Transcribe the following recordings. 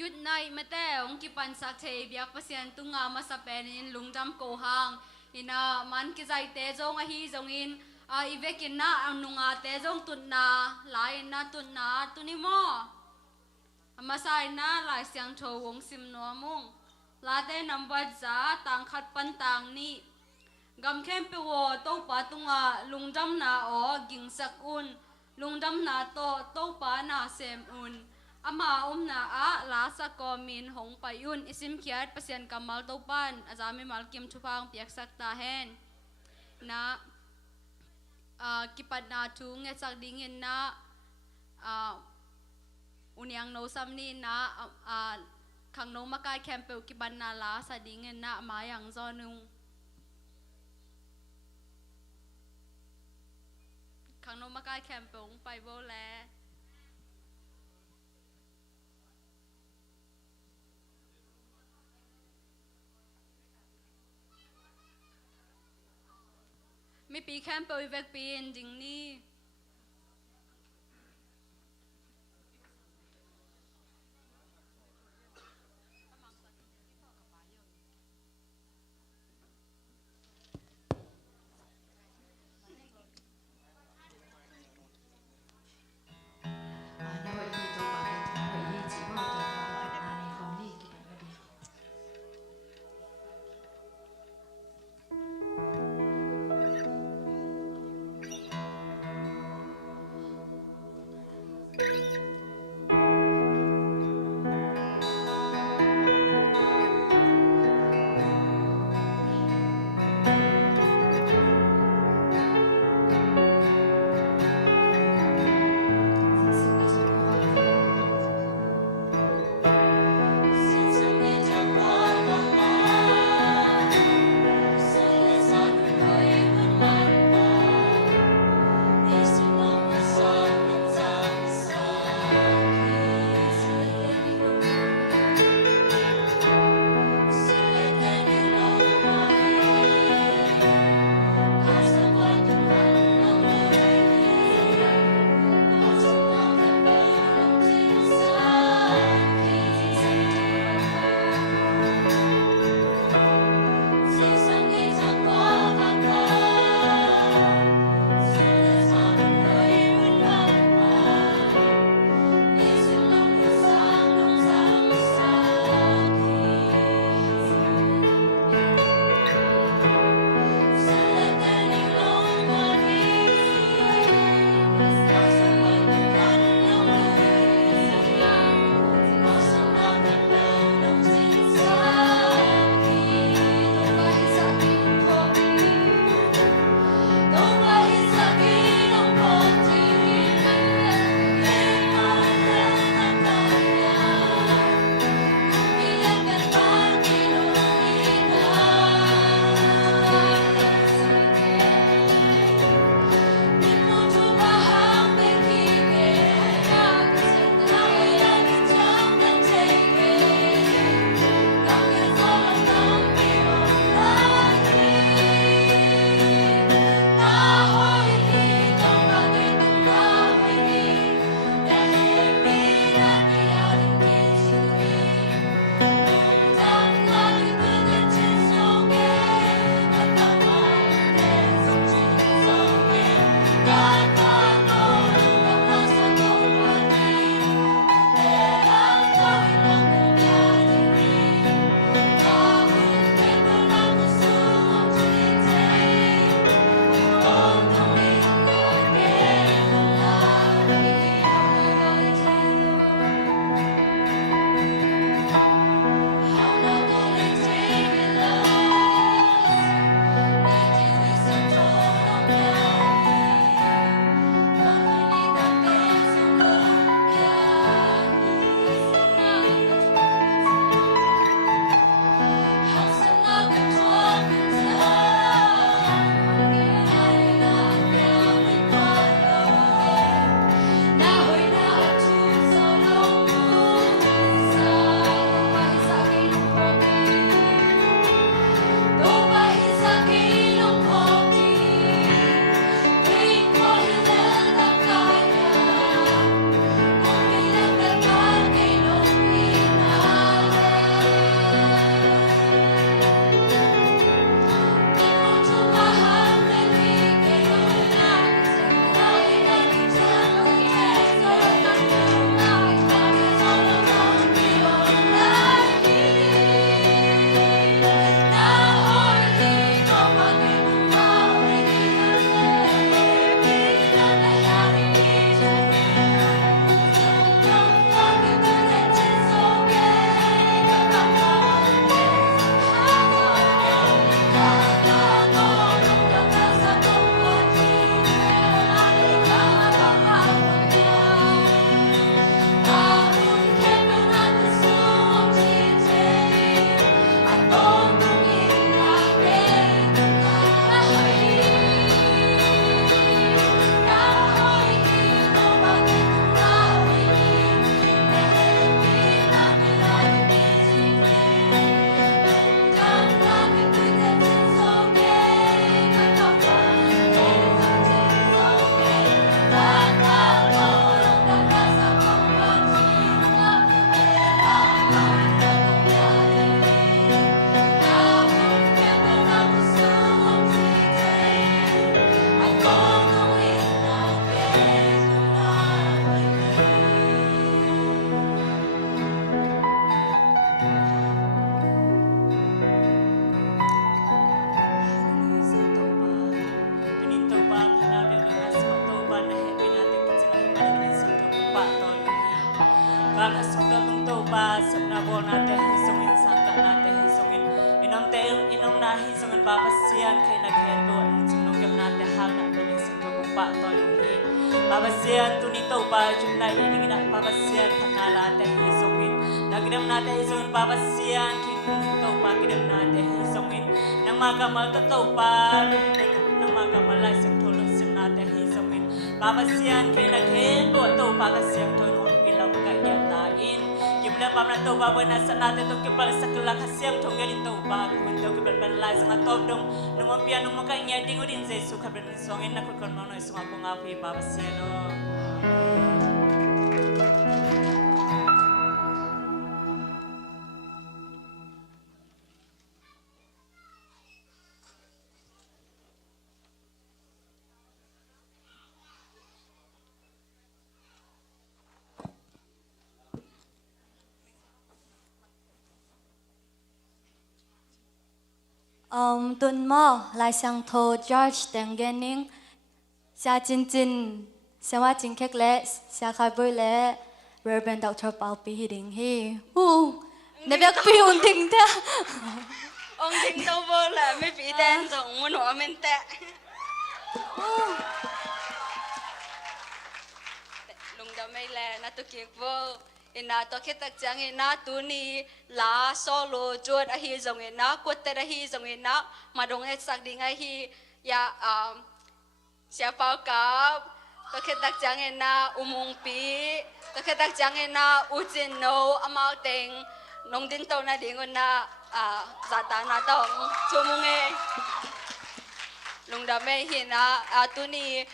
ยุดในมาแต่องกิปันสักเทเบียกเปเซียนตุงามาสเปนินลุงจำโกหังอินามันกิใจเตจงอฮีจงอินอีเวกินนาอังนุงาเตจงตุนนาลายนาตุนนาตุนิโมมาใส่นาลายเสียงโชวงซิมนัวมุงลาเตนัมบัดจ้าต่างขัดปันต่างนี้กำเข้มไปวัวโตปาตุงาลุงจำนาอ๋อกิงสักอุนลุงจำนาโตปานาเซมอุนอามานาลาสกอมินหงไปยุนอิสิมเขียดเปเซียนกัมมัลโตปันอาจารย์มิมัลกิมทุพังเปียกสักตาเฮนนะกิปัดนาทุงเงจักดิ่งนะอุนยังโนซัมนี่นะขังโนมากายแคมเปลกิบันนาลาสดิ่งนะมาอย่างจอนุงขังโนมากายแคมเปลไปโบแลไม่ปีแคมเปลอีเวกปีนดิ่งนี่ Bala sungka tung ba sabna bo nate hisungin sangka nate hisungin inom na hisungin papasian kay nagheto sunong gam nate hang na bening sungka upa to yuhi papasian tunito ba jumna ining na papasian kanala te hisungin nagidam nate hisungin papasian king tunito ba gidam nate hisungin nang magamal to ba nang magamal lai sung tulong sim nate hisungin papasian kay nagheto to papasian to tain kibla pamna to ba na sa natin to kibal sa kalakasiam to ganito ba kun to kibal balay sa atop dong nung piano mo kay nya dingo din sa su kabel songin na kun mo no sa bunga pi ba siano tuần mò lại sang thô George Teng Gening xa chín chín xa hoa chín khét lệ xa khai bơi lệ Reverend Dr. Paul P. Hiding hi nè biết pi un thình thế ông thình đâu vô là mấy vị đen rộng muốn hóa mình tệ lùng đam mê là na tôi kiệt vô ina to khét tắc chẳng ina tu ni lá solo chuột a hi rong ina quất tê a hi rong ina mà dong hết sắc đi ngay hi ya xia bao cáp to khét tắc chẳng ina umung pi to khét tắc chẳng ina ujin no amao teng nong din tàu na đi ngon na zata na tong chumung e lùng đam mê hi na tu ni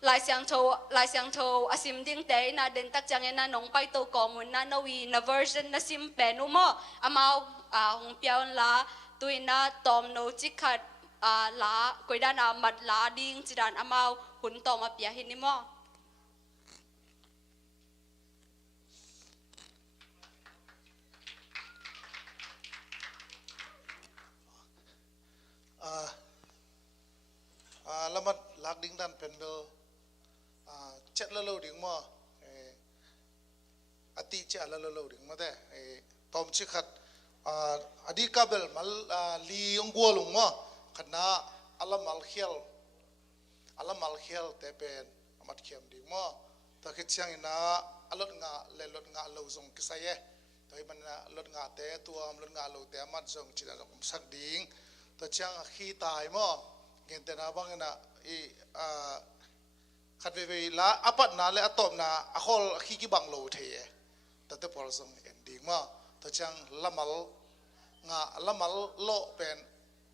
lại sang thâu asim ding te na den tak chang na nong pai to common na nawi na version na sim pen mo amao hong piao la tuina tom no chikhat la koida na mat la ding chidan amao hun tom apia hin mo lamat lak ding dan penbel chat la lo ding mo ati cha la lo ding mo de tom chi khat adi kabel mal li yong go lung mo khana alamal khial te pen amat khiam ding mo ta khit chang ina alot nga le lot nga lo zong kisaye toi man lot nga te tuam lot nga lo te amat zong chi da sak ding to chang khi tai mo gen te na bang na khát về lá apat na le atop na akhol khi ki bang lo the ta te por song ending ma to chang lamal lo pen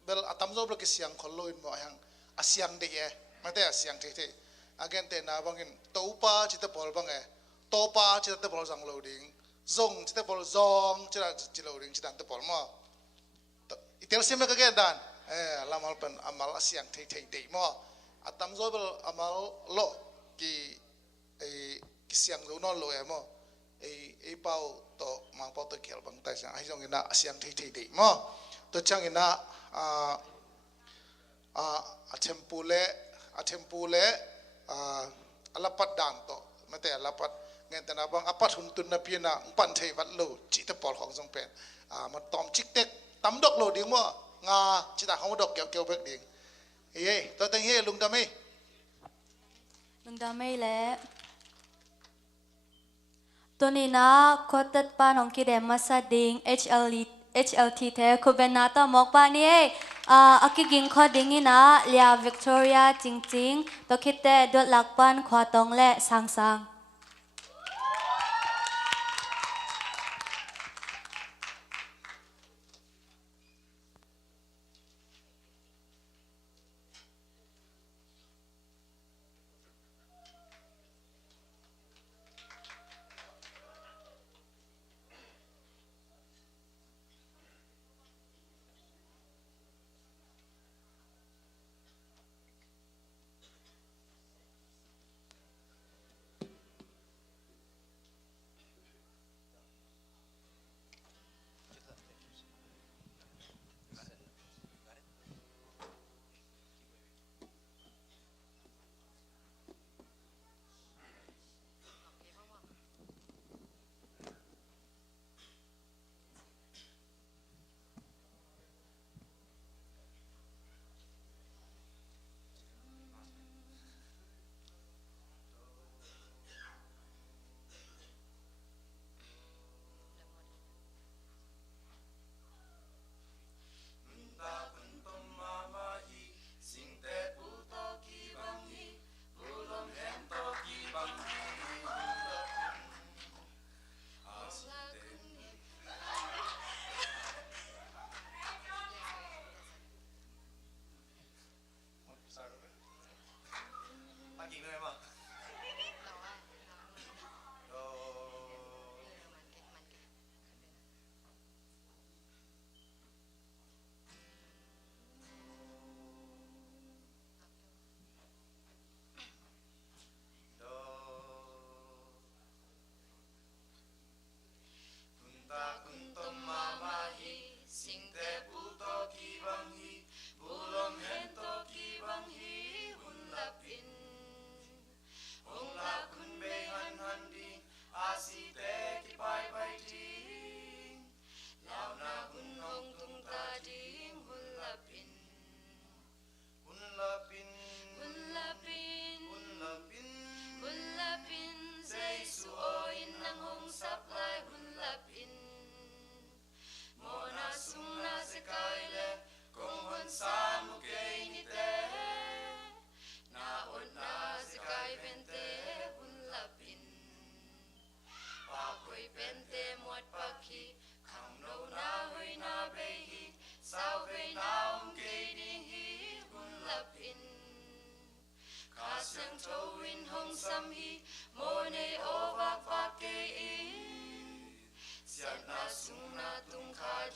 bel atam zo bla ki siang khol lo in mo hang asiang de e ma te asiang the again te na bangin topa chi te por bang e topa chi te por sang lo ding zong chi te por zong chi lo ding chi dan te por ma itel sim ka gen dan lamal pen amal asiang the de mo atam zo bel amal lo ki siang zo non lo mo pau to mang pau to kel bang tai sang ai jong ina siang thei de mo to chang ina a tempule alapat dan to mate alapat ngen tana bang apat hun tun na pina pan thei wat lo chi te pol hong jong pen ma tom chik tek tam dok lo ding mo nga chi ta hong dok kel bek ding to teng he lung da mê lệตัวนี้นะโคตรปานของกิเดมาสดิง HLT เทคุเบนาตอมอกปานี่อากิกิงข้อดิ้งนี่นะเลียวิกตอเรียจริงๆตัวคิดแต่ดวดหลักปานขวาตองและสัง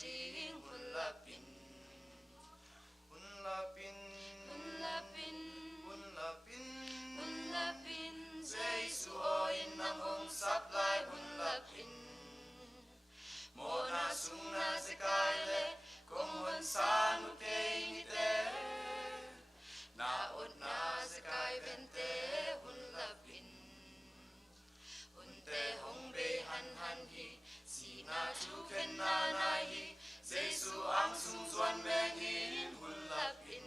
ดิงหุนละปิน hun la pin หุนละปิน hun la pin หุนละปินเจสุโออินนางองสับลายหุนละปิน mona suna se kai le kong hun sa nu ke ni te na ut na se kai ben te hun la pin hun te hong be han han hi si na chu ken na na hi jesu ang sung zuan meng in hun la pin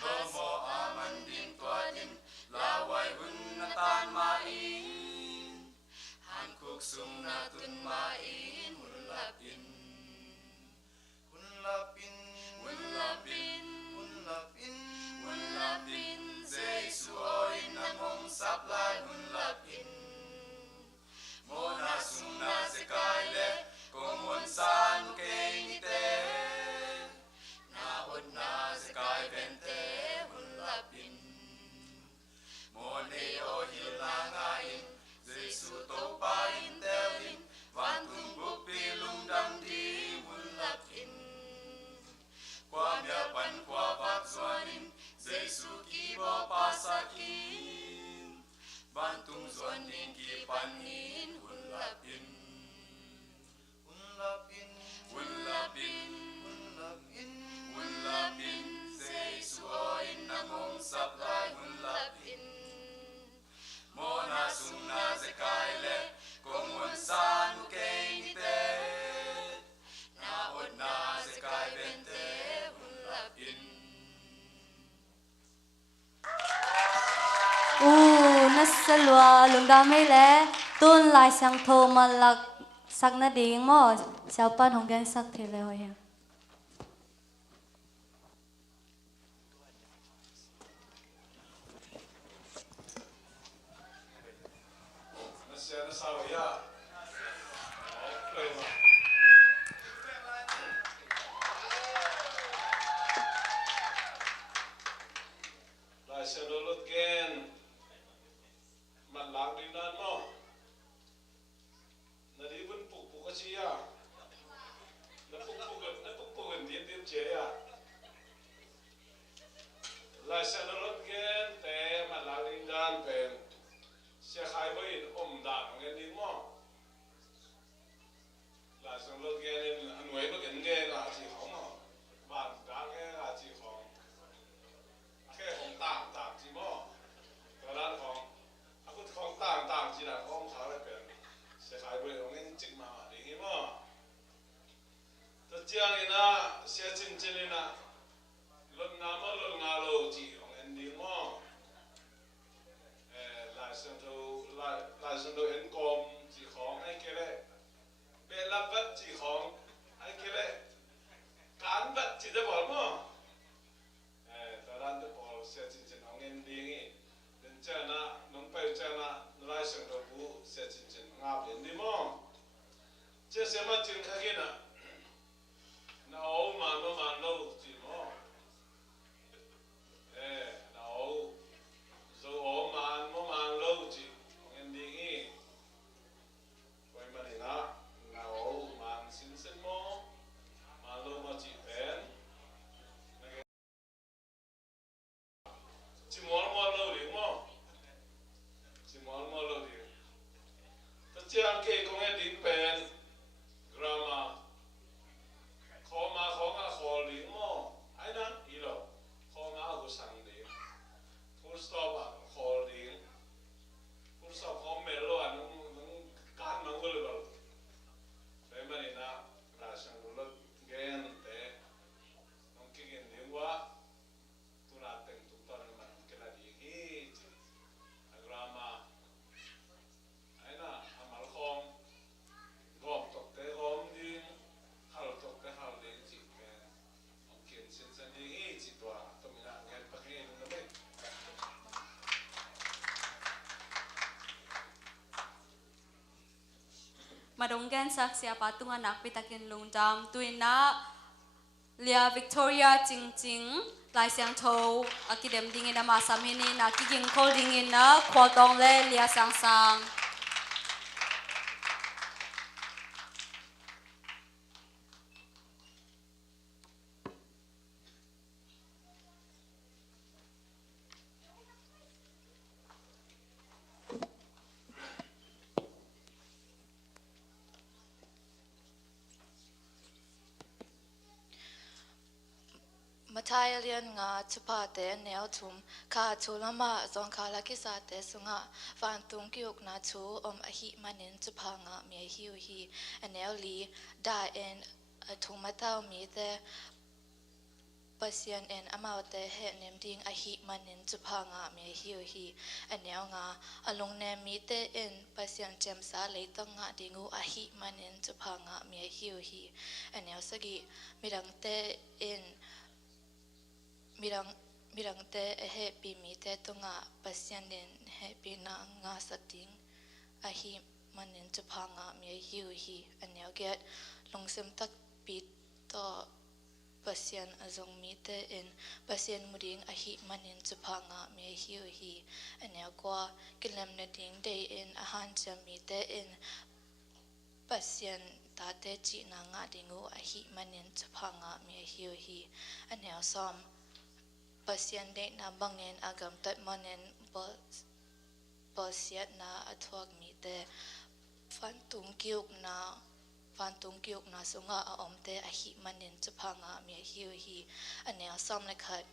ko mo aman din tua din la wai hun na tan ma in han kuk sung na tun ma in hun la pin hun la pin hun la pin hun la pin hun la pin jesu oi na mong sap lai hun la pin mo na sung na se kai le kong hun san ke ni te na ut na se kai ben te hun la pin mo ne o hi la nga in jesu to pa in te in van tung bu pi lung dam di hun la pin kwa mya pan kwa vak zuanin jesu ki bo pa sa kin van tung zuanin ki pan in hun la pin hun la pin hun la pin hun la pin hun la pin jesu oi na mong sap lai hun la pin mo na sung na se kai le kong hun sa nu ke ni te na ut na se kai ben te hun la pin nasalwa lungda mai le tun lai sang tho malak sak na ding mo xiao pan hong gen sak the le ho ya na sa ya lai sa lolot gen man lang din nan mo na di bun puk puk ka siya na puk puk din din che ya lai sa lolot gen te man lang din dan pen siya khai ba in dan ngen din mo lai sa lolot gen in anway ba gen gen la chi khong mo ban ga ge la chi khong ke khong tang chi mo ka lan khong aku khong tang chi la khong kha le pen siya khai ba ong in chik ma ding hi mo ta chiang ina siya chin chin ina lon na ma lon nga lo chi ong en ding mo lai sang do en kom chi khong ai ke le be la bat chi khong ai ke le kan bat chi de bol mo ta ran de bol siya chin chin ong en ding hi den cha na nong pai cha na lai sang do bu siya chin chin nga ben di mo che se ma chin kha ge na na o man lo chi mo na o zo o man lo chi ong en ding hi koi ma ni na o man sin sen mo man lo ma chi pen chi mo lo ri mo chi mo lo ri ta chiang ke kong en ding pen grama kho nga kho ri mo ai na i lo kho nga go sang de full stop a kho ri full stop kho me lo an nung kan mang go lo pe ma ni na ra sang lo gen te nong ki gen ni wa tu na teng tu ta na man ke la di hi grama ai na amal khom gom tok te gom ding hal tok te hal ding chi pe ong kien sen sen ding hi chi twa to mi na ngen pa he no me madong gen sak sia patunga nak pitakin lungdam tuina lia Victoria ching ching lai siang tho akidem ding in ma samhini na kiging khol ding in na khwatong le lia sang sang Thai lian nga chupa te neo thum kha chulama zong kha la ki sa te sunga fan tung ki ok na chu a hi manin chupa nga me hiu hi anel li da en thum ma tau mi te pasian en amau te he nem ding a hi manin chupa nga me hiu hi anel nga along ne mi te en pasian chem sa le tong nga dingu a hi manin chupa nga me hiu hi anel sagi mirang te en mirang te he pi mi te tonga pasian den he pi na nga sating a hi manin chupa nga me hiu hi anel get longsem tak pi to pasian azong mi te in pasian muding a hi manin chupa nga me hiu hi anel kwa kilem na ding day in a han cham mi te in pasian ta te chi na nga dingu a hi manin chupa nga me hiu hi anel som pasian de na bangin agam tat manen pasiat na athuak mi te fan tung kiuk na sunga a om te a hi manin chupa nga me hiu hi anel som le khat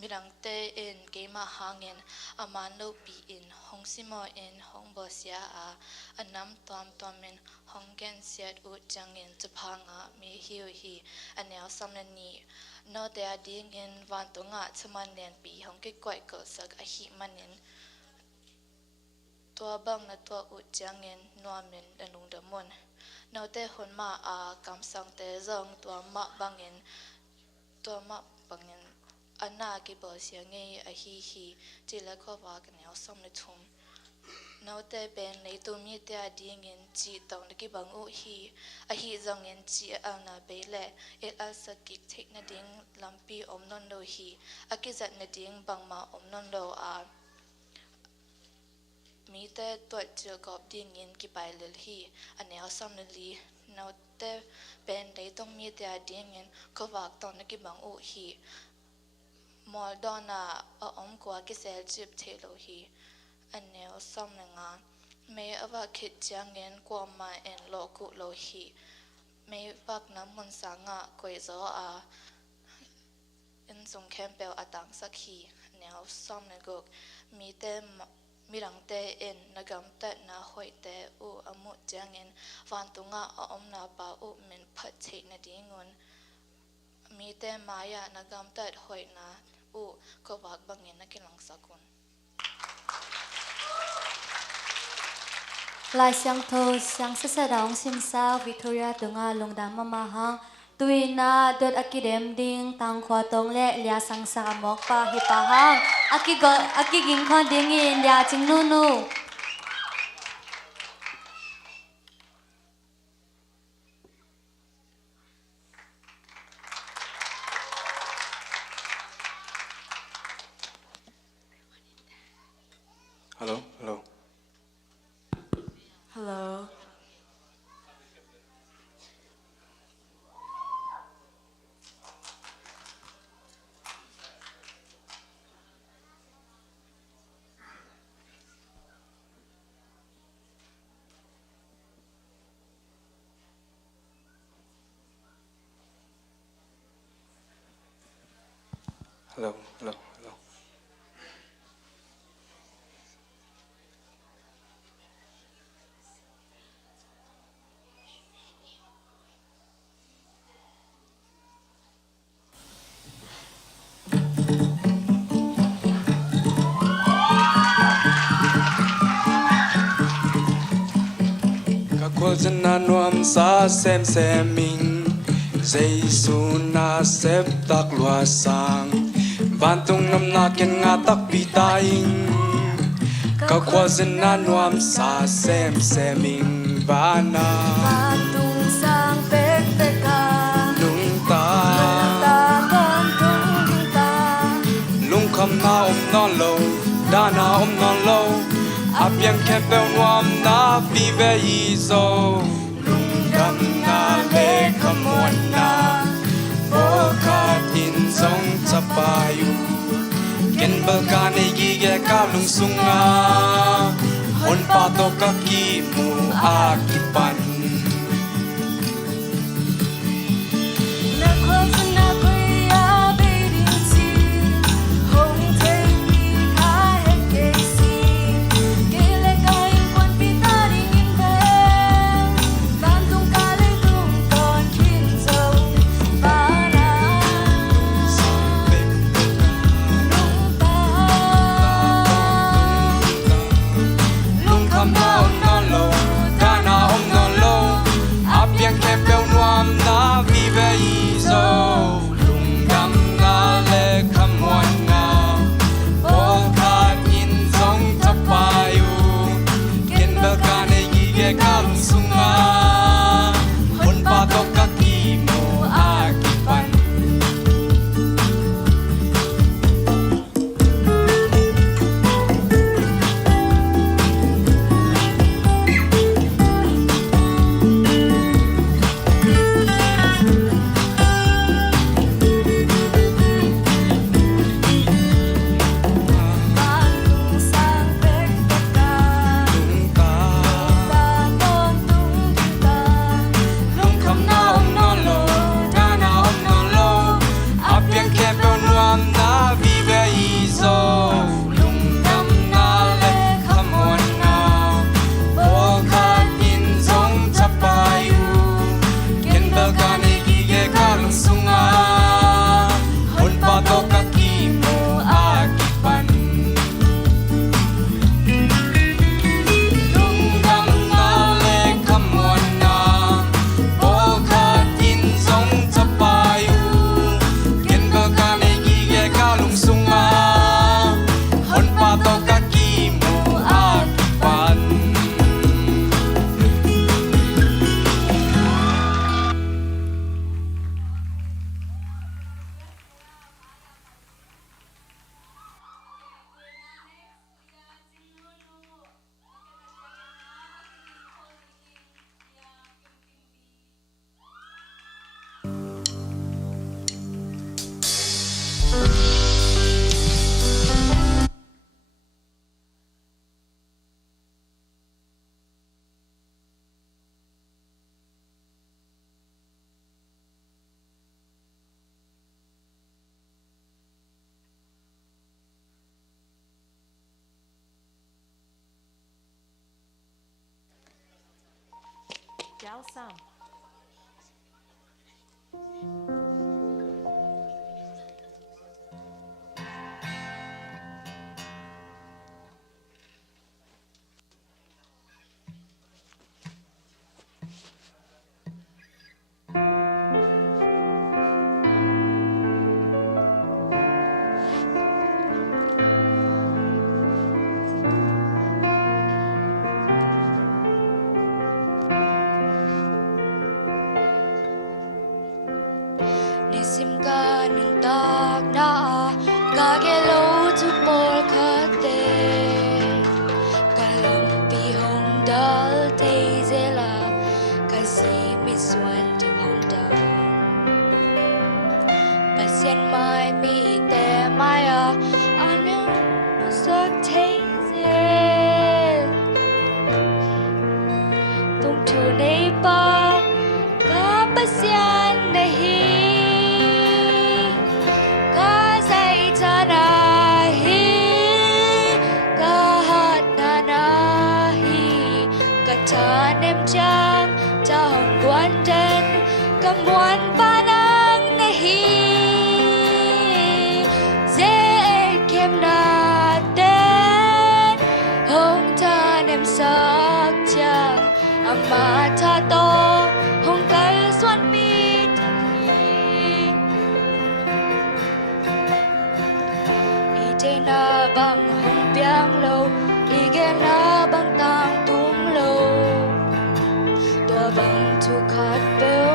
mirang te in keima hangin aman lo pi in hong simo in hong bosia a anam tom in hong gen siat u changin chupa nga me hiu hi anel som le ni no te a ding in van to nga chaman len pi hong ke kwai ko sak a hi manin tua bang na tua u changin nuamin anung da mon no te hon ma a kam sang te zong tua ma bangin anna ki bo sia nge a hi ti la kho wa ka ne som le thum no te ben le tu mi te a ding in chi tong ki bang u hi a hi zong in chi a na be le it al sa ki thik na ding lampi om non lo hi a ki zat na ding bang ma om non lo a mi te to che gop ding in ki pai le hi ane som le li no te ben le tong mi te a ding in ko wak tong na ki bang u hi Moldona a om kwa ki sel chip the lo hi ane som na nga me awa khit changin kwa ma en lo ku lo hi me bak na mun sa nga koi zo a in sung campbell atang sakhi ne som na gok mi te mirang te in nagam ta na hoi te u amu changin van tunga a om na pa u min phat che na dingun mi te maya nagam ta hoi na u ko wak bangin na kilang sakun lai siang tho siang sa sa daong sim sa Victoria tunga lungdam mama hang tuina dot akidem ding tang khwa tong le lia sang sa mok pa hi pa hang aki ging khon ding in lia ching nu nu Hello. Hello. Hello. Kwaljan na nuam sa seming Jesu na sep tak lua sang Bantung nam na ken nga tak pitaing Ka kwaljan na nuam sa seming Bana Bantung sang pek teka Lung ta kon tung ta Lung kham na non lo Da na non lo Apiang kepel nuam na vive izo Lung dam na le kamuan na Bokat in zong tapayu Ken balkan e gige ka lung sunga Hon pato kaki mu akipan na khom na kuya be สุงาคนปาตกกะกีโมอากิปันเจ้าซ้ำSimka nung tak na kagelo tu por khate kalam pi hong dal te zela kasi miswan ti hong dal pasien mai mi te maya anu sak te zel tung tu nei pa ka pasien nahi nem chang cha hong quan den cầm quan ba nang nahi dễ kem na tên hong ta nem sak chang ama tha to hong kai suan mi i te na bang hong piang lo i ge na bang tang tum lo bằng thu khát béo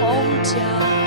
ông chàng